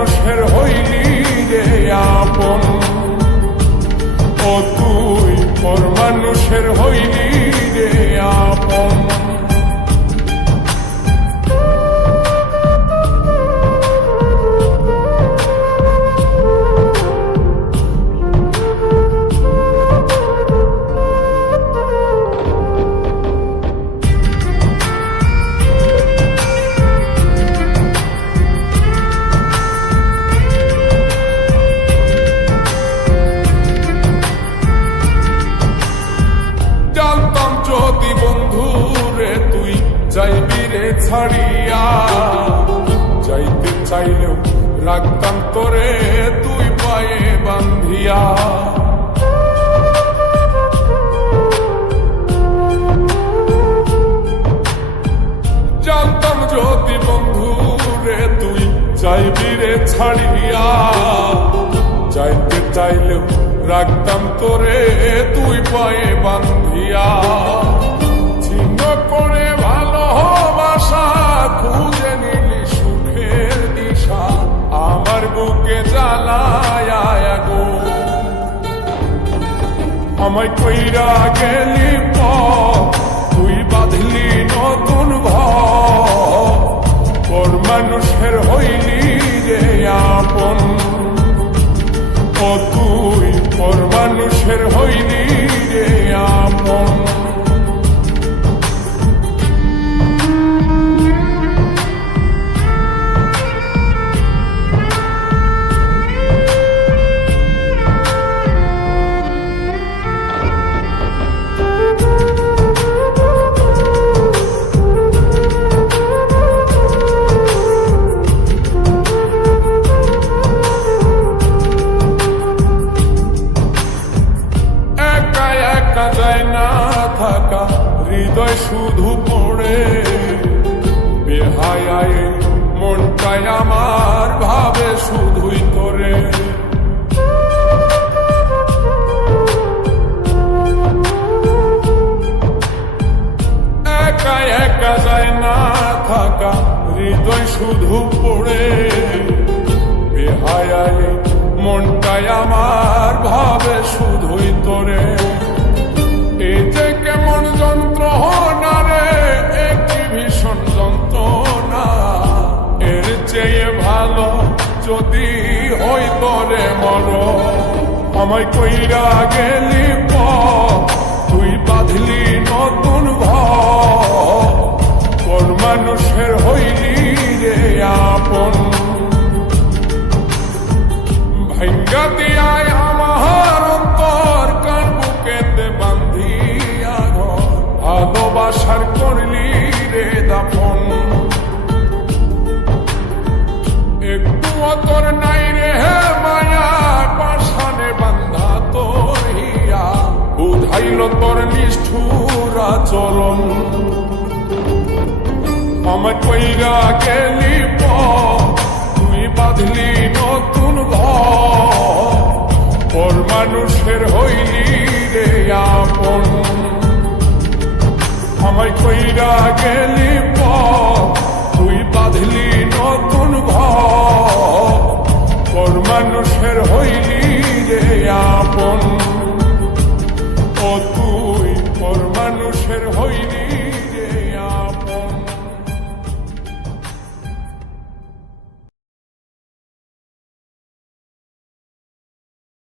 মানুষের হইলি রে আপন, ও তুই পর মানুষের হইলি রে আপন। যদি বন্ধু রে তুই যাইবি রে ছাড়িয়া, যাইতে চাইলেও রাখতাম তোরে তুই পায়ে বান্ধিয়া। জানতাম যদি বন্ধু রে তুই যাইবি রে ছাড়িয়া, যাইতে চাইলেও রাখতাম তোরে তুই পায়ে বান্ধিয়া। চিহ্ন করে ভালোবাসা খুঁজে নিলি সুখের দিশা, আমার বুকে জ্বালায় আগুন। আমায় কইরা গেলি তুই বাঁধলি নতুন ঘর, পর মানুষের হইলি রে আপন, ও তুই পর মানুষের হইলি রে আপন। যায় না থাকা হৃদয় শুধু পড়ে, বেহায় মনটাই আমার ভাবে শুধুই তোরে। একা একা যায় না থাকা হৃদয় শুধু পড়ে, বেহায় মনটাই আমার ভাবে শুধুই তোরে। এই যে কেমন যন্ত্রণা রে, একটি ভীষণ যন্ত্রণা, এর চেয়ে ভালো যদি হইতো রে মর। আমায় কইরা গেলি তুই বাঁধলি নতুন ঘর, পর মানুষের হইলি রে আপন। ভাঙ্গা দিয়ায় আমার অন্তর কার বুকেতে বান্ধিয়া ঘর, ভালোবাসার করলি রে দাফন। একটু তোর নাই রে মায়া, পাশানে বান্ধা তোর হিয়া, বুঝাইল তোর নিষ্ঠুর আচরণ। আমায় কইরা গেলি তুই বাঁধলি নতুন ঘর, পর মানুষের হইলি রে আপন। আমায় কইরা গেলি